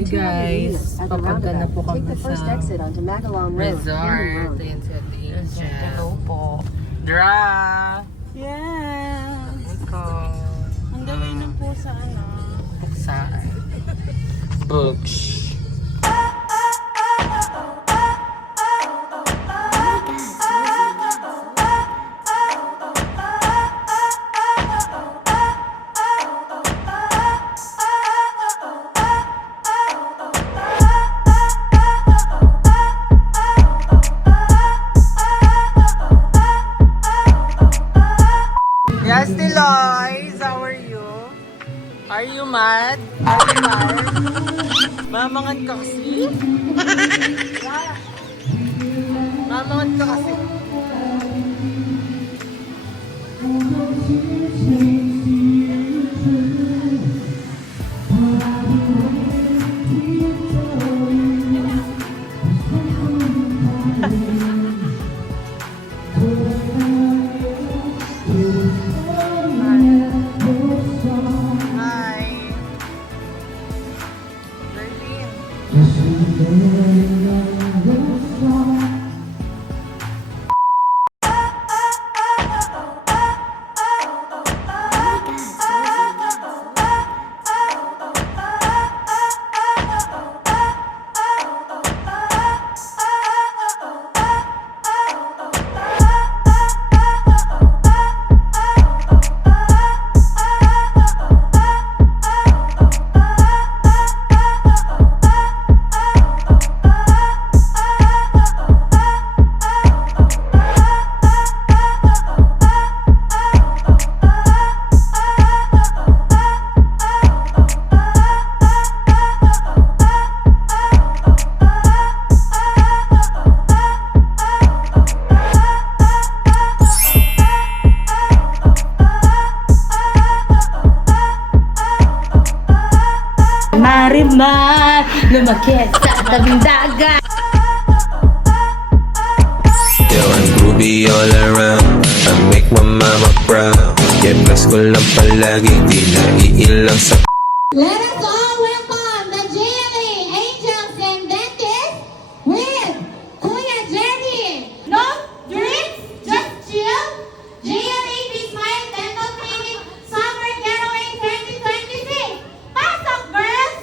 Hi guys, papunta na po kami sa resort. Ayan si Ate Angel. Hello po. Dra! Yes! Ikaw. Ang gawin na po sa ano. Saan? Books. Yes, Tiloy, how are you? Are you mad? Are you mad? Mamangan ka kasi? Mamangan ka kasi? Hi. Berlin. Marimar, lumakit sa tabing dagat. Yo, I'm groovy all around. I make my mama proud. Yeah, bless ko lang palagi. Di na iilang sa Let us all welcome the GLE Angels and Dentists with Kuya Jenny. No drinks, just chill. GLE Be Smile Dental Clinic Summer Getaway 2026. Pasok, girls!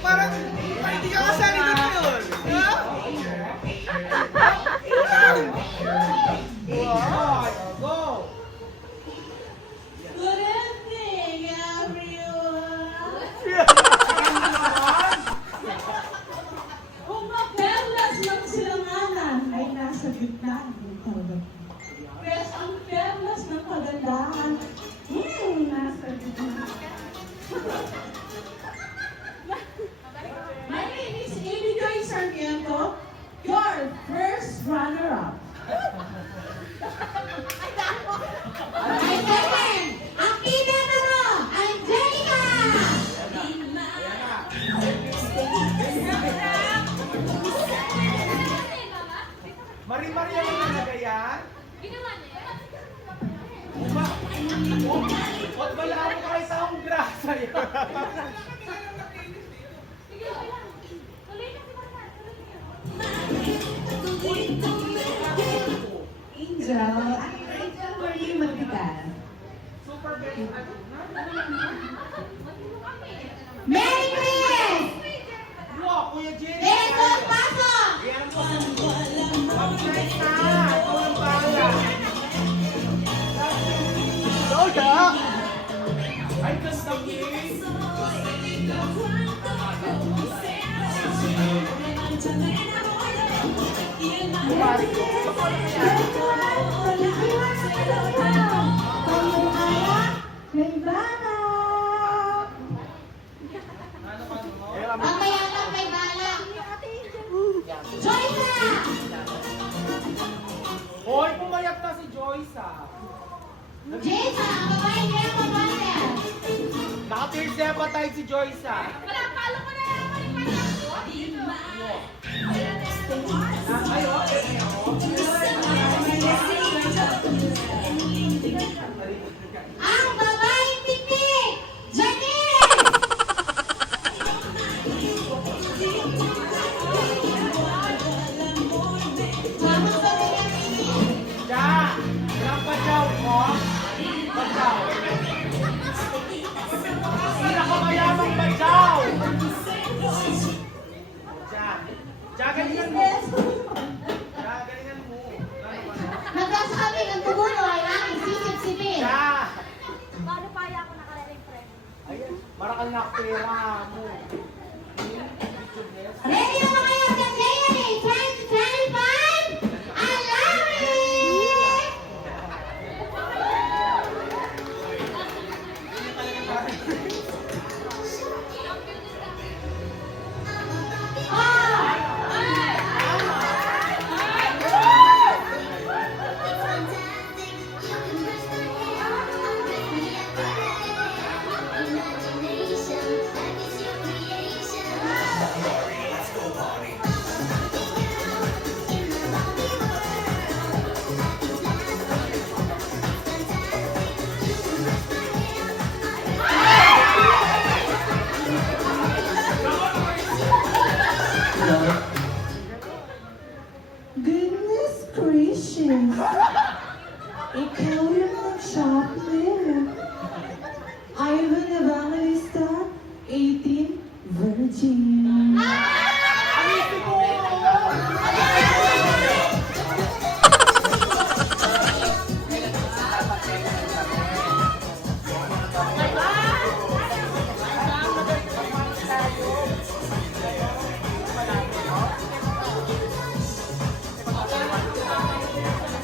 Parang hindi ka kasali dito yun. Ha? Wow, go! Good evening, everyone! Kung maperlas ng silanganan ay nasa gitna ng karga. Pero ang perlas ng kagandahan, nasa gitna. My name is Amy Joy Sarmiento, your first runner-up. My second, ang pinaka mo, Angelica! saya. Angel, Angel Marie Magdigal. Super best. Merry Chris! Wow, Kuya Jenny. Beso, pasok! Yan po. Mag-nice na. Ikaw ang bahala. Lola! Ay, gusto niyo. Ang mayatang may balak. Joyce! Hoy, pumayag na si Joyce Jessa, ang babae niya mabaya. Naka-tears hepatite si Joyce Ang babaeng tiktik, Janice! Vamos sa tingin. Ja! Ilang badyaw ko? Badyaw. Pinakamayamang badyaw! Ja! Ja, galingan mo! Ja, galingan mo! Nagsasabi ng tumulo ay aking sisip-sipin. Ja! Paano pa ako nakalering friend? Ayan, marakal na pera mo. Ready na ba kayo sa JNA 2025? Alawi! Goodness gracious! Ikaw yung nag-shoplifter. Ivan Evangelista, 18, virgin.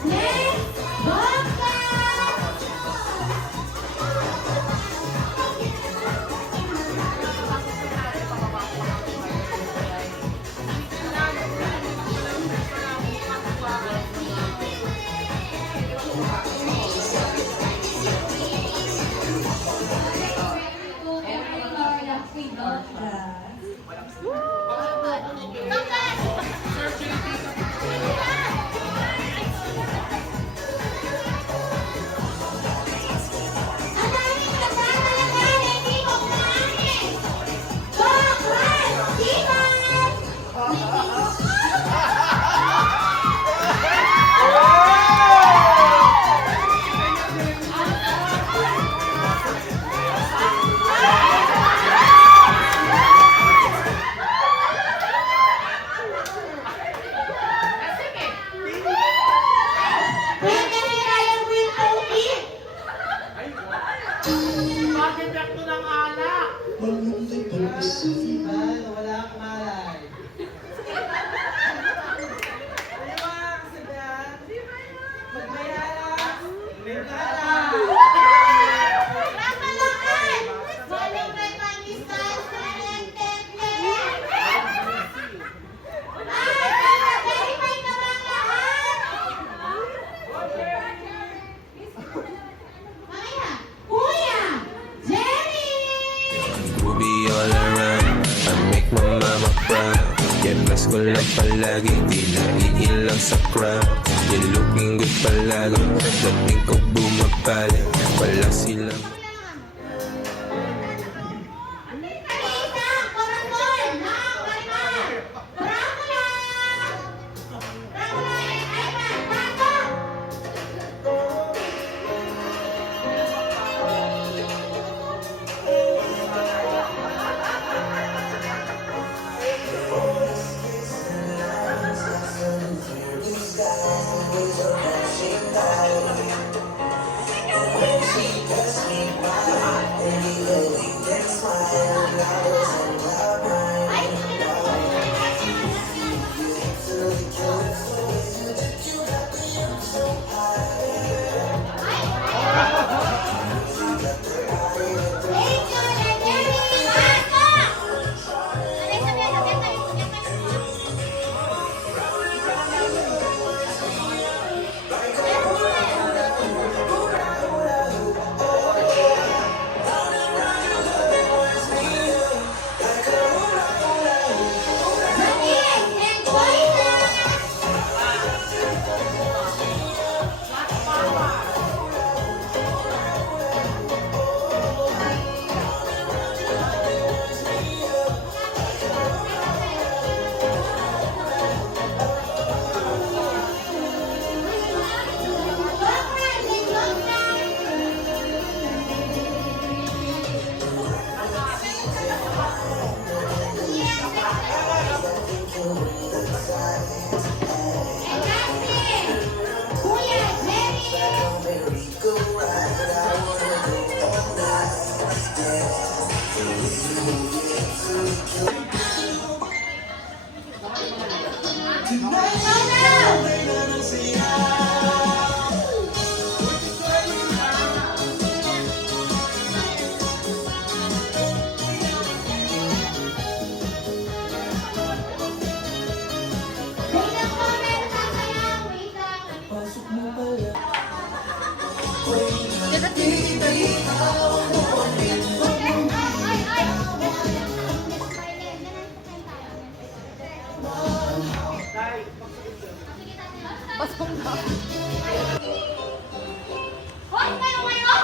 Next, Bobka! Ang daming nagtatalaga, hindi ko kumain! Bakit? Steven! Pwede nila yung Will Oki? Bakit yakto ng alak? Wala kang malay. Napalakan! Walang may panisal sa lentete! Ay, verify na ba ang lahat? Maya! Kuya! Jenny! Ruby all around, I make my mama proud. Get blessed ko lang palagi, di naiilang sa crowd. You looking good palagi, dating ko bumabalik. Wala silang Wait lang po, meron sasayaw. Wait lang. Hoy, kayo!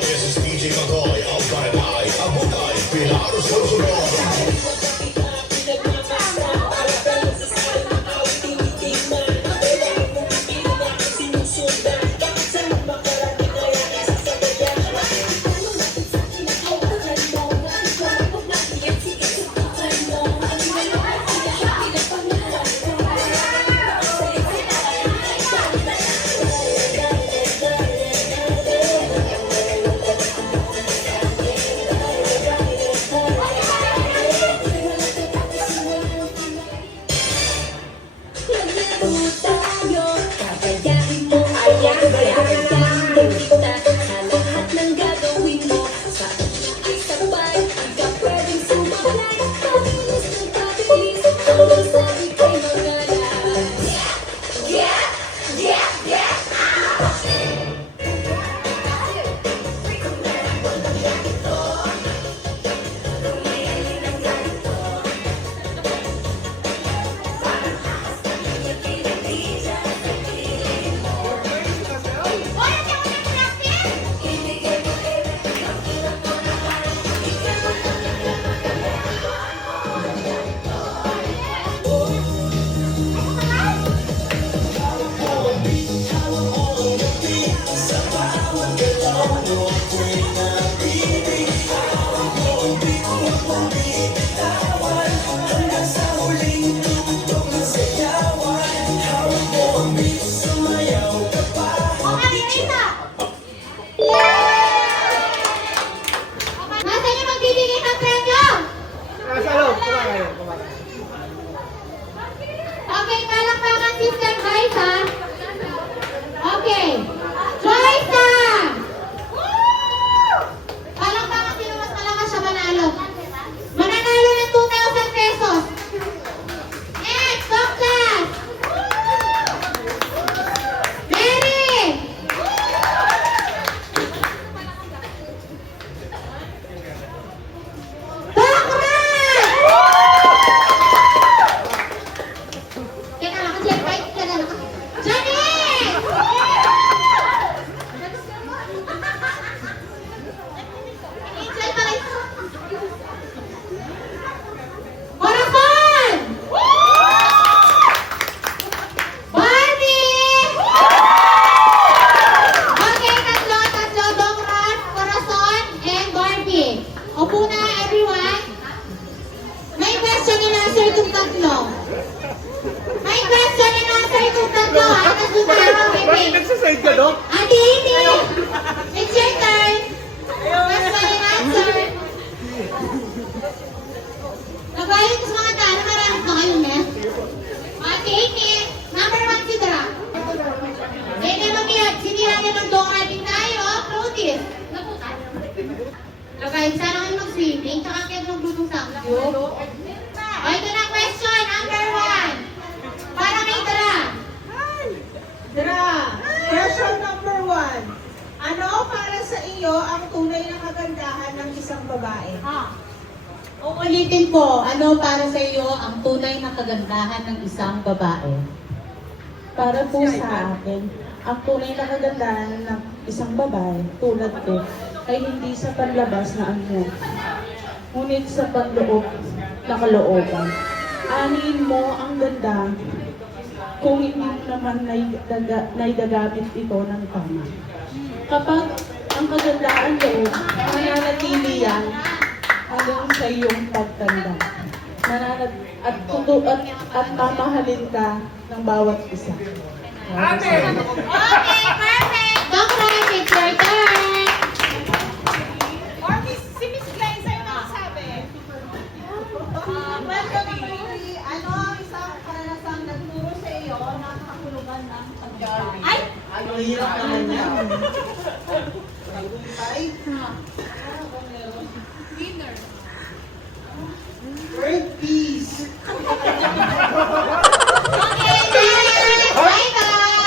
This is DJ Magoy, ang bye-bye, abugay, Pilar Susunod. Nasaan yung magbibigay ng premyo? Sa loob, kumakain, kumakain. Okay, palakpakan Sister Joyce, ha? Okay. Joyce, ha? Palakpakan, sino mas malakas siya manalo? Mananalo ng 2,000 pesos. Next, Douglas. Mary. Teka lang, kasi right ka na lang. Janet! Angel pala ito. Corazon! Barbie! Okay, tatlo. Dongran, Corazon, and Barbie. Opo na, everyone. May question and answer itong tatlo. May question and answer itong tatlo, ha? Nasusunod ang Bakit bibig. nagsaside ka, Dok? Ate Amy! It's your turn! Question and answer. Nagalit ko sa mga tao, marami pa kayo na. Ate Amy, number 1 si Dra. Amy, mamiyat, sinira niya ng dong rating tayo, Fruities. Lagay, sana kayo mag-swimming, tsaka kayo maglutong sa akin. O, ito na question, number 1. Para kay Dra. Dra, question number 1. Ano para sa iyo ang tunay na kagandahan ng isang babae? Uulitin ko, ano para sa iyo ang tunay na kagandahan ng isang babae? Para po sa akin, ang tunay na kagandahan ng isang babae tulad ko ay hindi sa panlabas na anyo, ngunit sa panloob na kalooban. Anin mo ang ganda kung hindi mo naman naidagamit ito ng tama. Kapag ang kagandahan loob, mananatili yan hanggang sa iyong pagtanda. At mamahalin ka ng bawat isa. Okay, perfect! Doc Ram, it's your turn! Or si Miss Glenn, sa'yo na sabi. Welcome to ano ang isang karanasang nagturo sa iyo ng kahulugan ng pagkain? Ay! Ang hirap naman yan. Word peace. Okay, next! Bye-bye!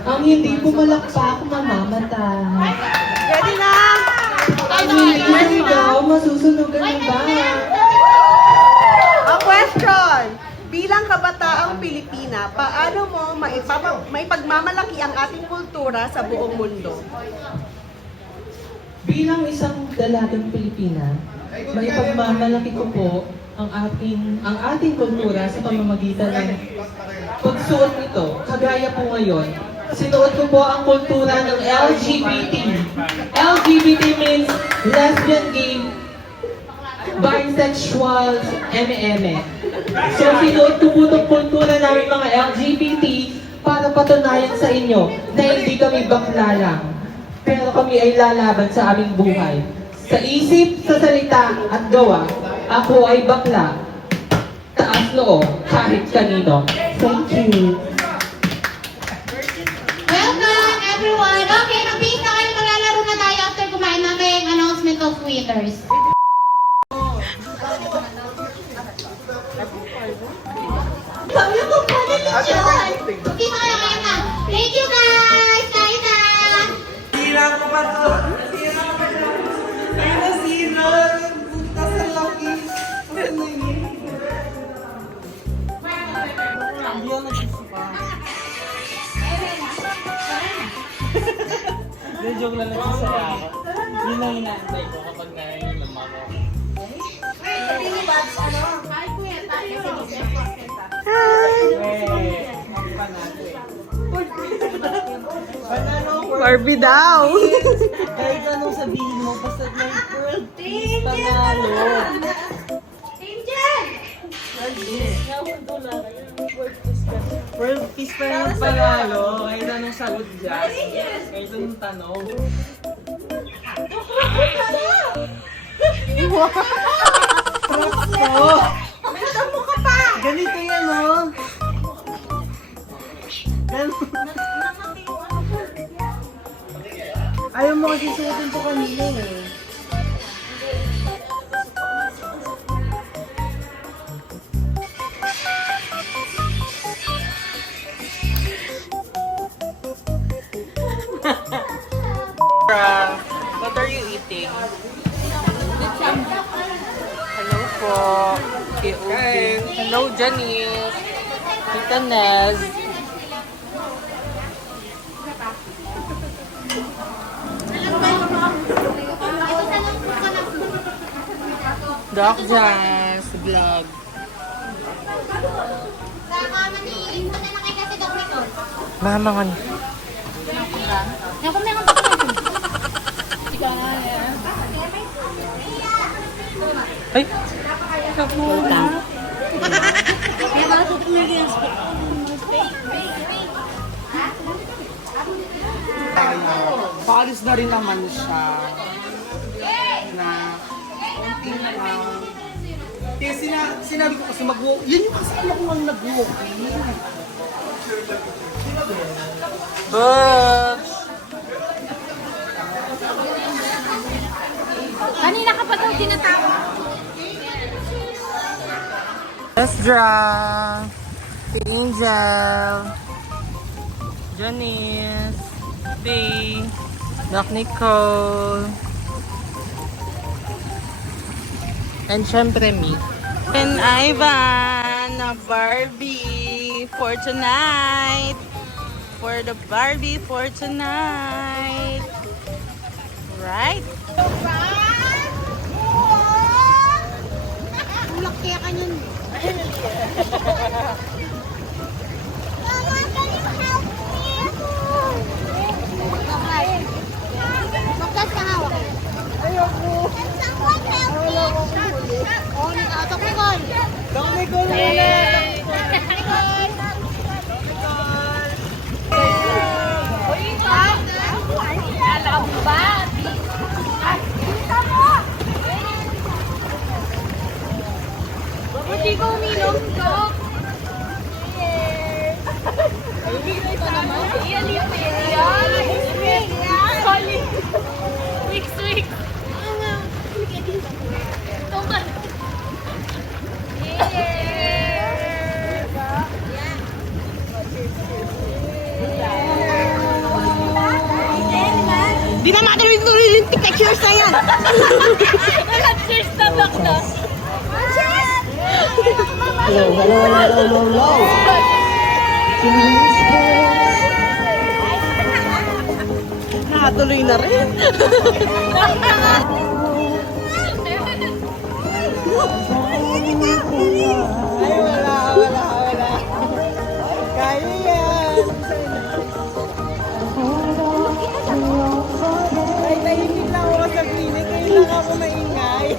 Ang hindi pumalakpak, mamamatay. Ready na? Ang hindi sumigaw, masusunugan ng bahay. Ang question, bilang kabataang Pilipina, paano mo maipagmamalaki ang ating kultura sa buong mundo? Bilang isang dalagang Pilipina, may pagmamalaki ko po ang ating kultura sa pamamagitan ng pagsuot nito. Kagaya po ngayon, sinuot ko po ang kultura ng LGBT. LGBT means lesbian, gay, bisexual, eme-eme. So sinuot ko po itong kultura namin mga LGBT para patunayan sa inyo na hindi kami bakla lang. Pero kami ay lalaban sa aming buhay. Sa isip, sa salita, at gawa, ako ay bakla. Taas noo, kahit kanino. Thank you. Welcome, everyone! Okay, mag-peace na kayo. Maglalaro na tayo after kumain namin announcement of winners. Sabi ko pa rin yun! Peace na kayo, kaya na. Thank you guys! Kain na! Sira ko pa to. Sira ko pa to. Ay, nasira. Punta sa laki. Ano yun? Hindi ako nagsusuka. Hindi, joke lang nagsasaya ako. Yun lang inaantay ko kapag narinig ng mama ko. Barbie daw! Kahit anong sabihin mo, basta may world peace panalo. World peace pa rin ang panalo. Kahit anong sagot dyan. Kahit anong tanong. Ganito yan, oh. Ayaw mo kasi suotin ko kanina eh. What are you eating? Hello po. Okay. Hello, Janice. Tita Nez. Doc Jazz Vlog. Sa kama ni Insa na lang kasi Doc Nicole. Mama ka Ako may kanta ko. Ay! Kapula. Paalis na rin naman siya. Na konting kaya sinabi ko kasi mag-walk. Yan yung kasama ko ang nag-walk. Books! Kanina ka pa daw tinatawag. Esdra! Si Angel! Janice! birthday, Doc Nicole. And syempre me. And Ivan, na Barbie for tonight. For the Barbie for tonight. Right? Laki ka niyan. Mama, can you help me? Magkas ka hawak. Ayoko. Can someone help me? Oh, nakatok ni Col. Dok Nicole muna! Alam mo ba? Hindi ko uminom, Dok. Ito naman. Iyan, solid. Weeks. Tuman. Di na natin yung pictures na yan. Cheers na, Dok, no? Hello. Nakatuloy na rin. Ay, wala. Kaya yan. Ay, tahimik lang ako sa clinic. Ngayon lang ako maingay.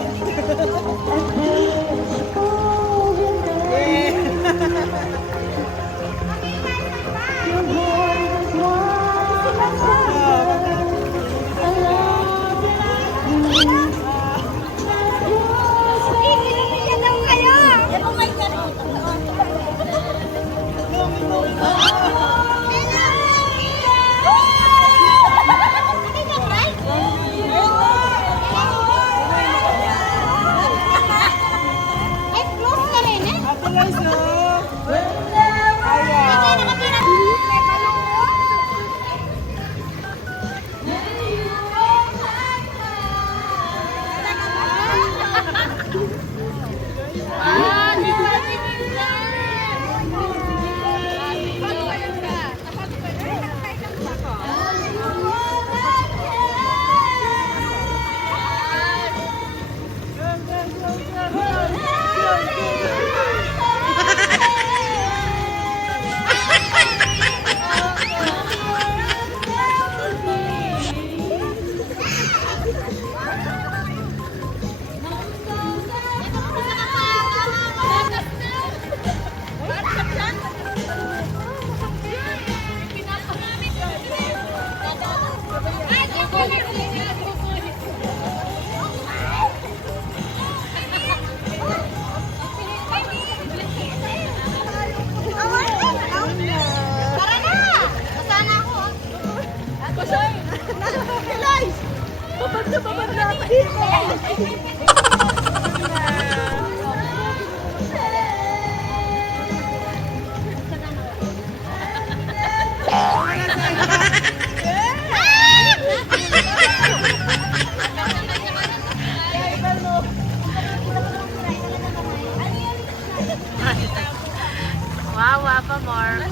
Wawa pa more.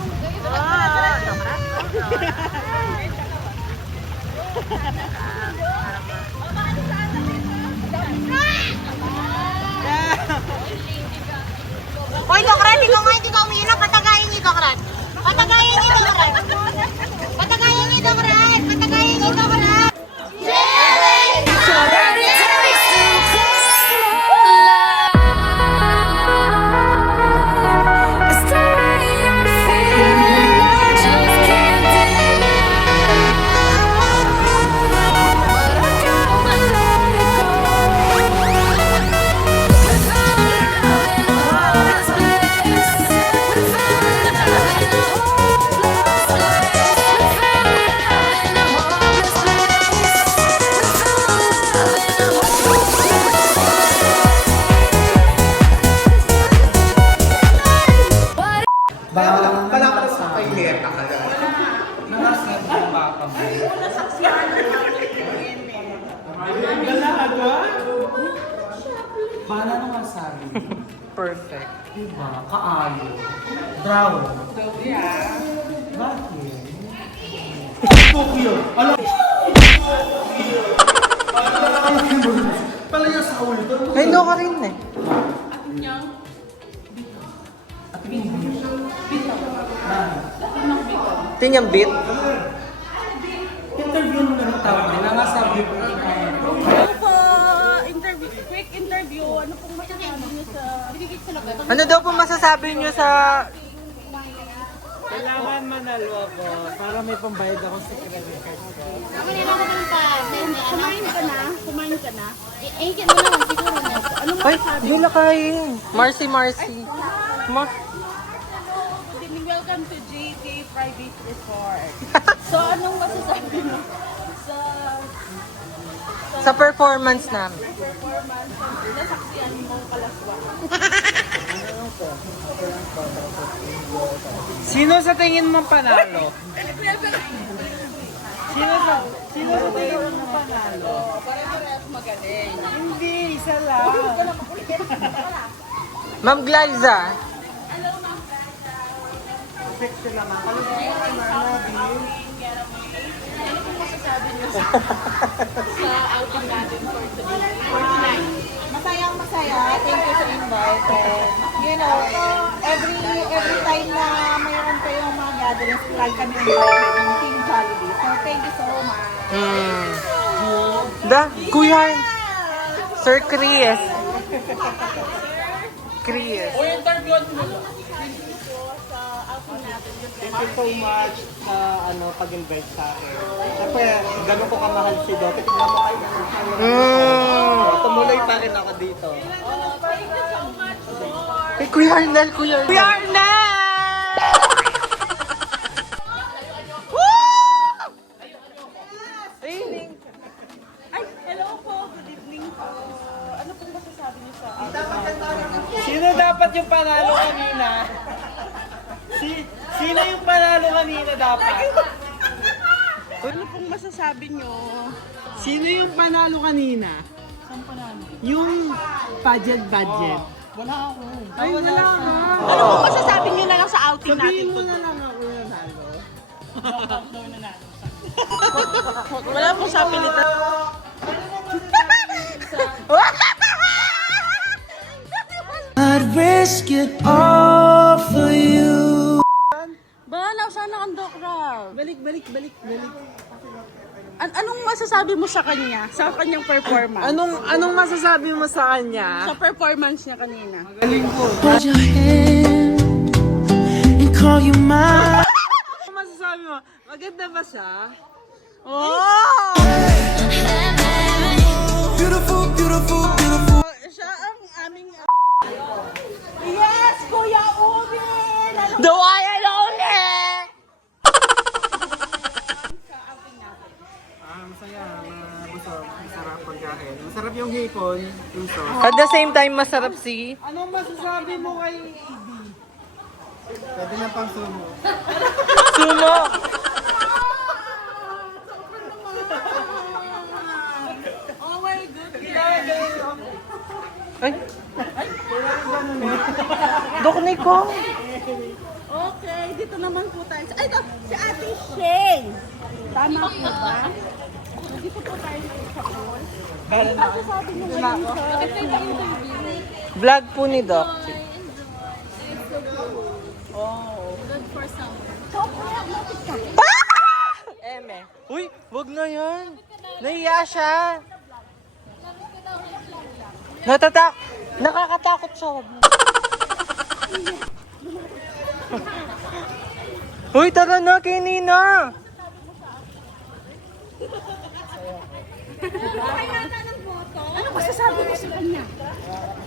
Hoy, Dokran, ikaw nga hindi ka umiinom. Patagayin niyo, Dokran. Patagayin niyo, Dokran. Patagayin niyo, Dokran. Patagayin niyo, Dokran. Bala ka sa kay Leta ka lang. Nangasad yung baka mo. Paano nung masabi? Perfect. Diba? Kaayo. Brown. Bakit? Tokyo. Alam. Palaya sa ulo. Hello ka rin eh. Tinyang beat. Interview mo na rin tawag din. Nangasabi ko. Ano po, quick interview, ano pong masasabi niyo sa... Ano daw po masasabi nyo sa... Kailangan manalo ako para may pambayad ako sa credit card ko. Kumain ka na? Eh, kaya naman, siguro na. Ano Ay, di na kain. Marcy. Good evening, welcome to JJ Private Resort. So, anong masasabi mo Sa performance namin. performance ng nasaksiyan mong kalaswang? Sino sa tingin mo panalo? Sino sa tingin mo panalo? Parehas magaling. Hindi, isa lang. Ma'am Glyza. Sa outing natin for today, for tonight. Masayang masaya. Thank you sa invite. And, you know, every time na mayroon kayong mga gatherings, lagi kami invited ng Team Jollibee. So, thank you so much. Kuya. Sir Chris. Chris. Thank you so much sa pag-invite sa akin. Siyempre, gano'n ko kamahal si Dote. Tignan mo kayo. Tumuloy pa rin ako dito. Hey, Kuya Arnel. Kuya Arnel! Ay, hello po. Good evening po. Ano pong masasabi niyo sa Sino dapat yung panalo kanina? Sino yung panalo kanina dapat? Ano pong masasabi niyo? Sino yung panalo kanina? Saan pa namin? Yung budget. Wala ako. Ay, wala ka. Ano pong masasabi niyo na lang sa outing natin Sabihin mo po? na lang ako yung nanalo. Wala pong sabi nito. I'd risk it all for you. Ba, nasaan ang Dokra? Balik. Anong masasabi mo sa kanya? Sa kanyang performance? Anong masasabi mo sa kanya? Sa performance niya kanina? Hold your hand and call you mine. Ano masasabi mo? Maganda ba siya? Oh! Beautiful. Siya ang aming... Yes, Kuya Ubin! The one and only! Masaya. Busog. Masarap pagkain. Masarap yung hipon. Yung sauce. At the same time, masarap si... Anong masasabi mo kay Ibi? Pwede na pang sumo. Sumo! Oh my goodness! Ay! Dok Nico! Okay, dito naman po tayo. Ay, ito, si Ate Shane. Tama po ba? Dito po tayo sa pool. Ano masasabi niyo ngayon sa... Vlog po ni Doc. So, kuya, lapit ka. Eme. Uy, wag na yan. Nahiya siya. Nakakatakot siya. Wag na. Uy, tara na kay Nina. Ano masasabi mo sa kanya?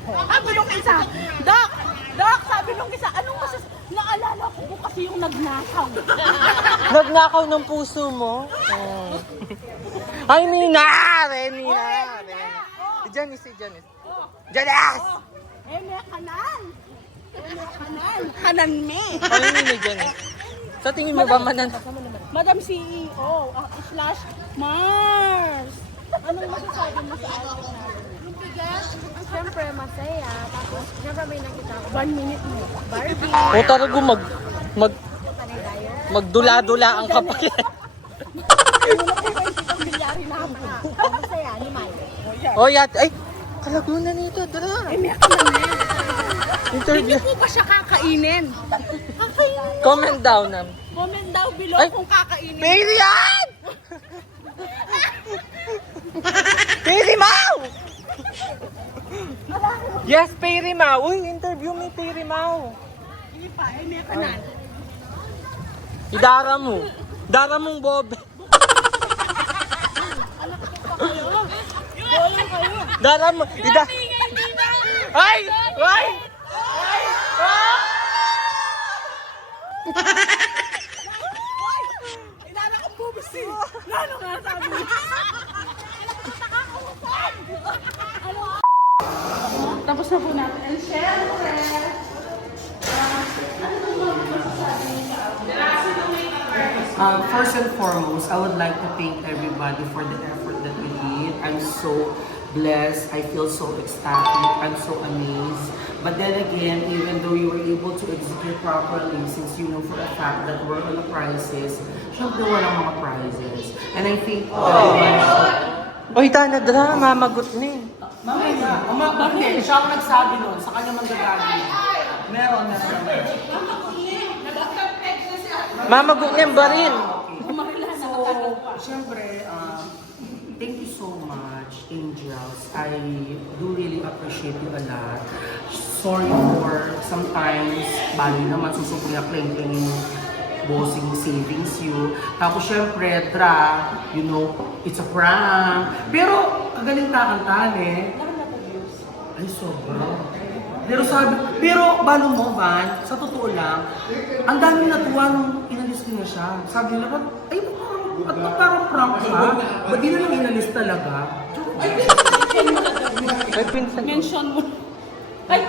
Sabi nung isa, Doc, sabi nung isa, anong masasabi? Naalala ko po kasi yung nagnakaw. Nagnakaw ng puso mo. Ay, Nina! Nina! Si Janice. Janice! Eme kanan! Kanan me! Ay, Nina, Janice. Sa tingin mo ba Madam CEO slash Mars. Anong masasabi mo sa outfit natin? Yung bigas, siyempre masaya. Tapos, siyempre may nakita ko. 1 minute mo. Barbie. O talaga magdula-dula ang kapal. Bilyari na ako. Masaya, ni Mike. O yat, ay, kalaguna nito, dala. Eh, may kaman na. Interview. Hindi po ba siya kakainin? Comment down na. Comment daw below Ay. kung kakainin. Piri yan! Piri Mau! Yes, Piri Mau. Uy, interview me, Piri Mau. Hindi pa, eh, may kanan. Idara mo. Dara mong Bob. Dara mo. Ay! Ay! Ay! Ah! Inala kong bubisi. Lalo nga sabi mo. Tapos na po natin. And syempre, First and foremost, I would like to thank everybody for the effort that we did. I'm so blessed. I feel so ecstatic. I'm so amazed. But then again, even though you were able to execute properly, since you know for a fact that we're on the prizes, syempre walang mga prizes. And I think Uy, Dana, dra, mamagot na eh. Hindi, siya ang nagsabi nun. Sa kanya manggagaling. Meron. Mamagot na yung baril. So, syempre, thank you so much, Angels. I do really appreciate you a lot. Sorry for sometimes, bali naman, susupin na claim-claim yung bossing savings you. Tapos syempre, Dra, you know, it's a prank. Pero, kagaling kakantahan eh. Ay, sobra. Pero balo mo, Van, sa totoo lang, ang daming natuwa nung inalis ko na siya. Sabi nila, ay, parang prank ka? Ba't di na lang inalis talaga? Ay, pinsan ko. mention mo. Ay,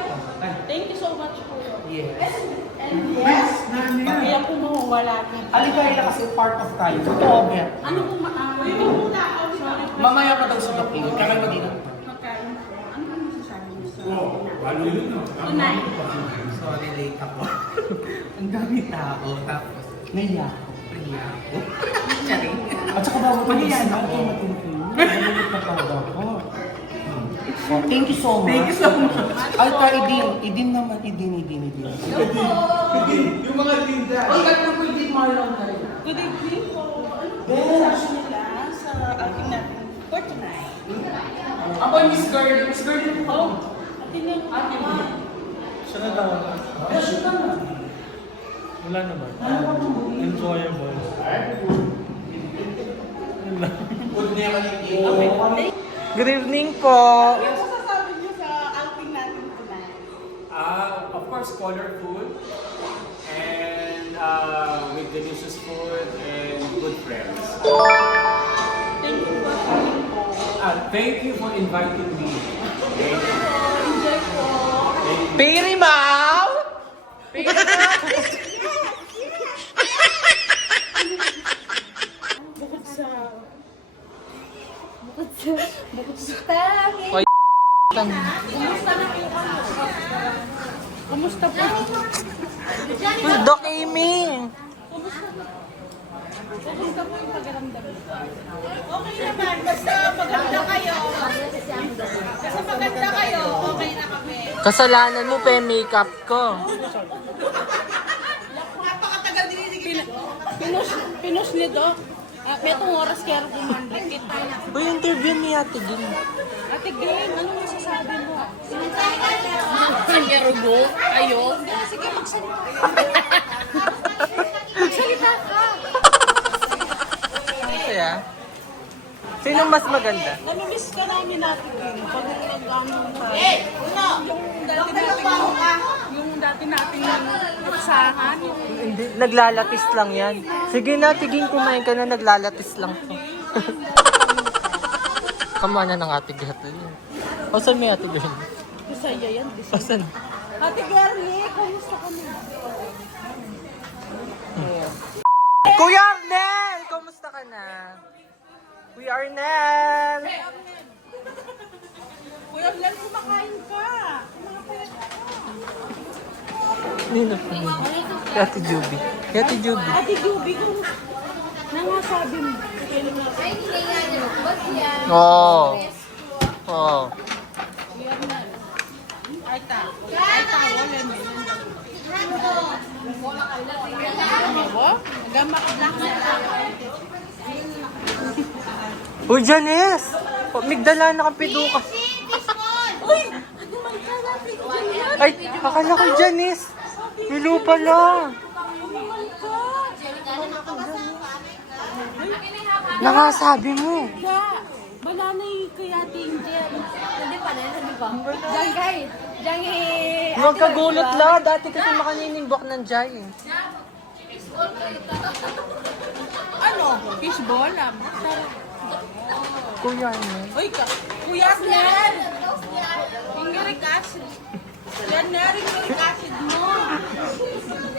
thank you so much po. Yes. And yes, kaya po mawawala ka. Aligaya kasi part of time. Totoo, Bet. Ano po sorry po. Mamaya ka daw sa doktor. Kaya mo din. Magkaroon po. Ano po masasabi niyo sa tonight? Sorry, late ako. Ang dami tao. Tapos, naiya ako. Naiya ako. Charing. At saka bago pag-iyan ako. Nalulog na tawag ako. Thank you so much. Thank you so much. Ay, Idin naman. Idin. Yung mga tinda. Ay, gano'n po Idin Marlon na rin. Good evening po. Ano po masasabi nila sa ating natin for tonight? Ako yung Miss Garden. Miss Garden po. Ate mo. Siya na daw. Wala naman. Enjoyable. Good evening po. Ano masasabi niyo sa outing natin tonight? Of course, colorful and with delicious food and good friends. Thank you for coming po. Thank you for inviting me. Thank you. Enjoy po. Piri Mau! Bukod sa tangi. Oy, Kumusta po? Doc Amy! Kumusta po yung pagkaramdam? Okay naman, basta maganda kayo. Basta maganda kayo, okay na kami. Kasalanan mo pa yung makeup ko. Napakatagal din Pinush ni Doc. May itong oras kaya kumandikit. Uy, interview ni Ate Gin. Ate Glenn, ano masasabi mo? Sangerugo? Ayo? Sige, magsalita. Magsalita ka. Kaya? Sinong mas maganda? Namimiss ka namin natin din. Pag nag-ano tayo. Yung dati nating usahan. Hindi, naglalatis lang yan. Sige na, tiging kumain ka na, naglalatis lang to. Kamana ng Ate Gatlin. O, saan may Ate Gatlin? Masaya yan. O, saan? Ate Gerlie, kamusta ka na? Kuya Arnel! Baby Arnel! Kuya Glenn, kumakain ka. Nino po. Ate Juby. Ate Juby. Ate Juby, kung nangasabi mo. Oo. Oo. Ay ta, wala mo. Gamak lang. Uy, Janice! Migdala na kapido ka. Uy! Ay, akala ko Janice. Milo pala. Nangasabi mo. Wala na yung kaya Angel. Hindi pa na, hindi ba? Jangay! Jangay! Huwag kagulot la. Dati kasi makaninimbok ng Jai. Ano? Fishball? Kuya niya. Uy ka! Kuya Glenn! Yung uric acid. Yan na rin yung uric acid mo.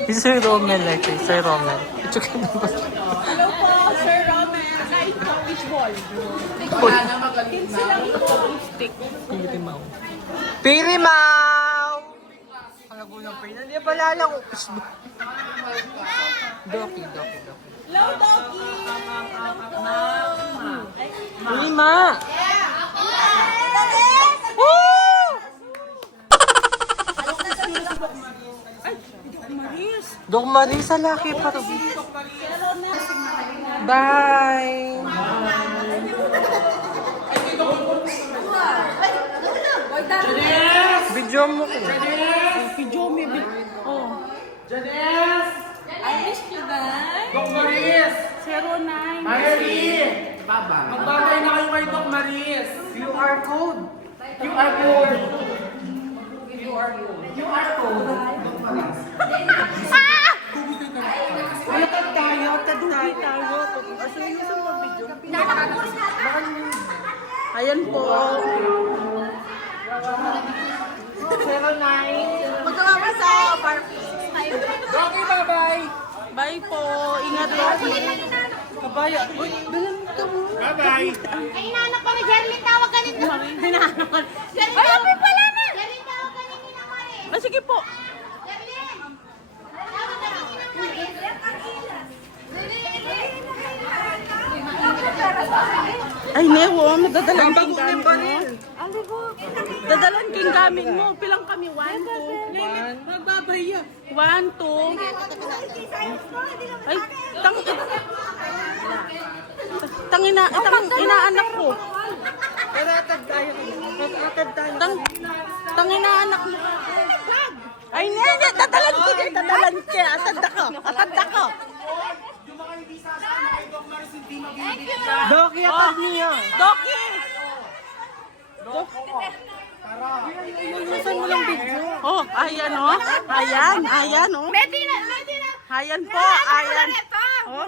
Si Sir Romel like Sir Romel. Hello po, Sir Roman. Kain po, fishball. Kinsi lang ito. Stick. Pirimaw. Pirimaw! Kalagulang pa yun. Hindi pala lang. Doki. Hello, Doki! Lima! Dok Marisa, laki pa rin. Bye! Video mo ko. Video me. Oh. Janice! I miss you, guys. Doc Maris! 09. Marilyn! Magbabay na kayo kay Doc Maris! QR code! QR code! QR code! Doc Maris! Wala ka tayo, tayo. Ayan po. 09. Magkakama sa Doc, bye-bye! Bye po. Ingat po. Kabaya. Uy, dalan ka mo. Bye-bye! Ay, inaanak ko na Jerlyn, tawag ka nito. Hinahanap ko. Jerlyn, tawag pala na. Jerlyn, tawag ka ni Ninang Maris. Ah, sige po. Jerlyn, tawag ka ni Ninang Maris. Ay, Newo, madadalan king gaming mo. Dadalan king gaming mo. Pilang kami? 1, 2. Magbabaya. 1, 2. Ay, inaanak ko. Inaanak mo. Ay, nene, dadalan ko. Dadalan ka. Atad ako. Doki, atag niya. Doki! Saan mo lang video? Oh, ayan oh. Ayan oh. Ayan po, ayan. Oh.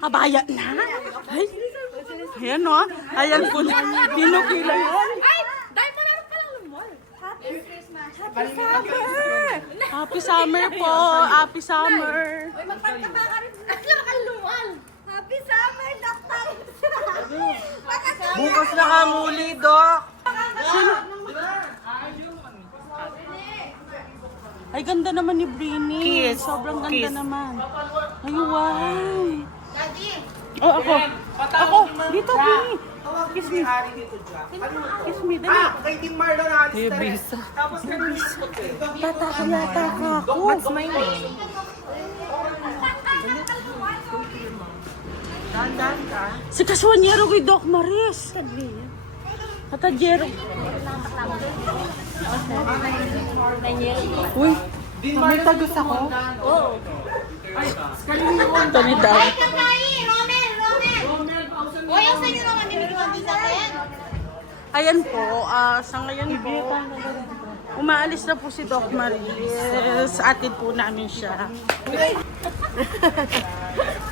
Kabaya na. Ay. Ayan oh. Ayan po na. Pinukila yan. Happy summer po. Happy summer. Happy summer, Dr. Bukas na kamuli, Dok. Ay, ganda naman ni Brini. Kiss. Sobrang ganda Kiss. naman. Ay, wow. Oh, ako. Dito, Brini. Kiss me. Kiss me, dali. Kay Team Marlon na May bisa. Tapos ganun yung Tatako yata ka ako. What's my name? Si Kaswanyero kay Doc Maris. Katadjero. Uy, may tagus ako. Oo. Tani daw. Ay, kakain! Romel! Uy, ang sa'yo naman, nilikuhan din sa akin. Ayan po, sa ngayon po, umaalis na po si Doc Maris. Atid po namin siya.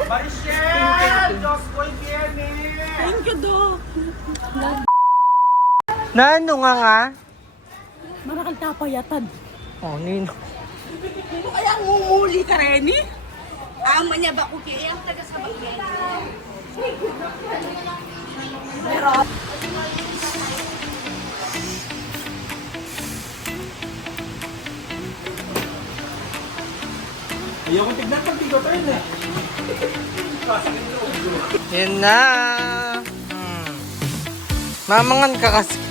Marichelle! Diyos ko'y kiyeme! Thank you, Doc. Nano nga? Marakal tapayatan. Oh, Nino. Kaya ngumuli ka rin eh. Ama niya ba ko kaya? Ayoko tignan pag tigo tayo na. Yan na. Mamangan ka kasi.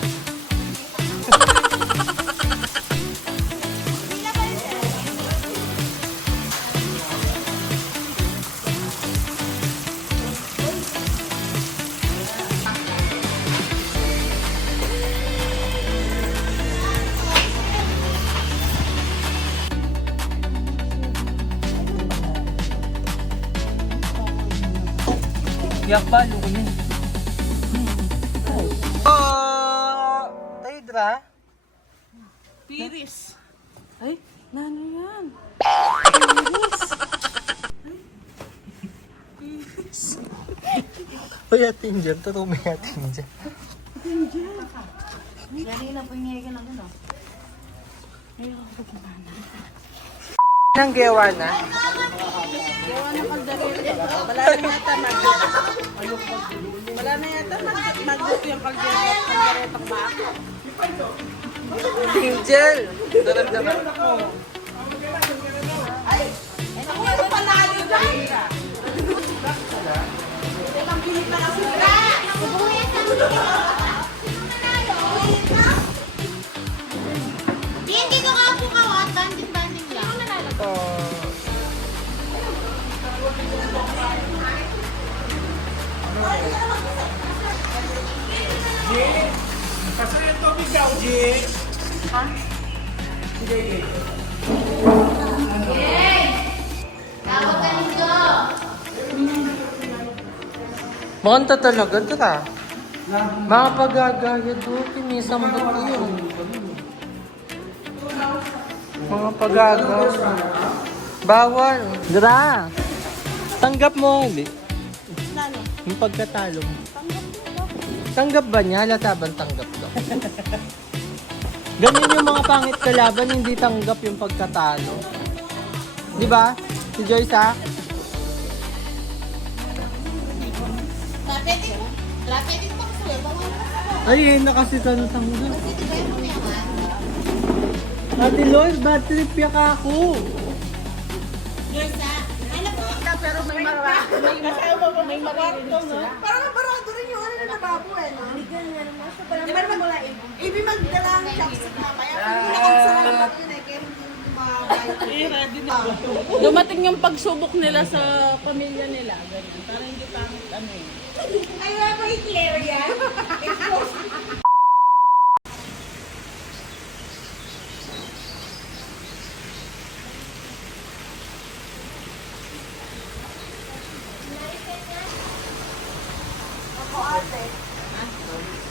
Yak ba? Lukunin. Tayo dra? Piris. Ay, nano yan? Uy, atin dyan. Totoo may atin dyan. Nang gawa na? Gawa ng kaldereta. Wala na yata mag-gusto yung kalderetang bako. Angel! Daramdaman. Ay, ano panalo dyan? Ilang bilit na kasi sila. Hindi ko ka po kawat, banding-banding lang. Kasi yung tubig daw, G. Tawag ka nito. Makanta talaga, dra. Mga pagagaya doon, kinisang buti yun. Mga pagagaya. Bawal. Dra. Tanggap mo, hindi. Yung pagkatalo mo. Tanggap ba niya? Halata bang tanggap daw? Ganyan yung mga pangit kalaban, hindi tanggap yung pagkatalo. Di ba? Si Joyce, ha? Pwede mo kasi, Ay, yun na kasi tanggap. Ate Lois, bad trip ya ka ako. Pero may marami. May marami sila. Parang barado rin yung ano na nababo eh. No? Di ba naman mula Ibi magdala ang chopstick mamaya. Hindi na kansalan yun eh. Kaya hindi mabay. Dumating yung pagsubok nila sa pamilya nila. Ganyan. Para hindi pangit ano eh. Ay, wala ba i-clear yan?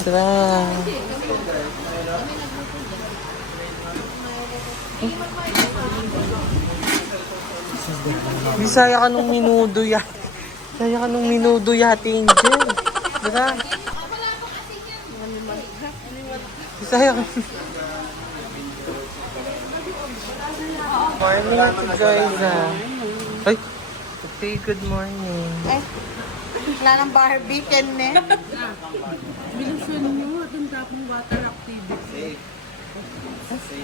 Tara. Bisaya ka nung minudo ya. Bisaya ka nung minudo ya, Angel. Tara. Bisaya ka. Morning to guys, Ay, okay, good morning. Ay, wala ng Barbie, Ken eh. Bilisan nyo at ang tapong water activity.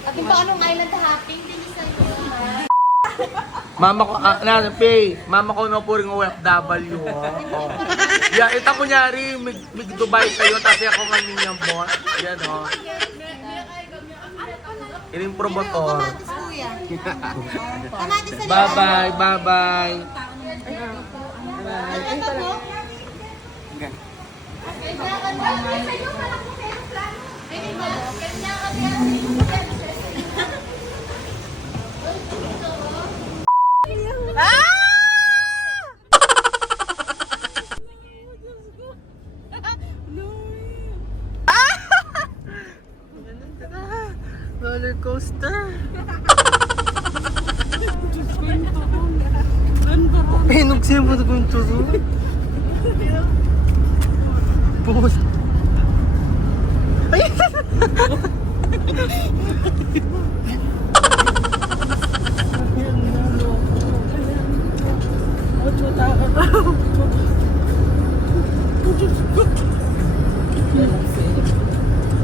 At yung paanong island hopping, dinisan ko. Mama ko, Pay, mama ko na po rin OFW. Yeah, ito kunyari, mig Dubai kayo, tapos ako nga ninyang boss. Yan, oh. Iring promotor. Kamatis, kuya. Kamatis sa Bye-bye, bye-bye. Roller coaster. Pinog siya mo kung turo. Push. Ay!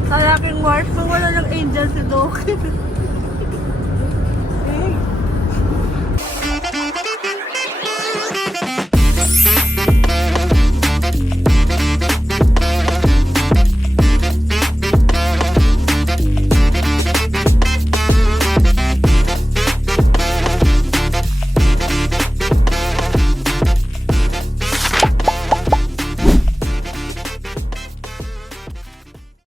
Sa aking Mars, kung wala ng angel si Doki.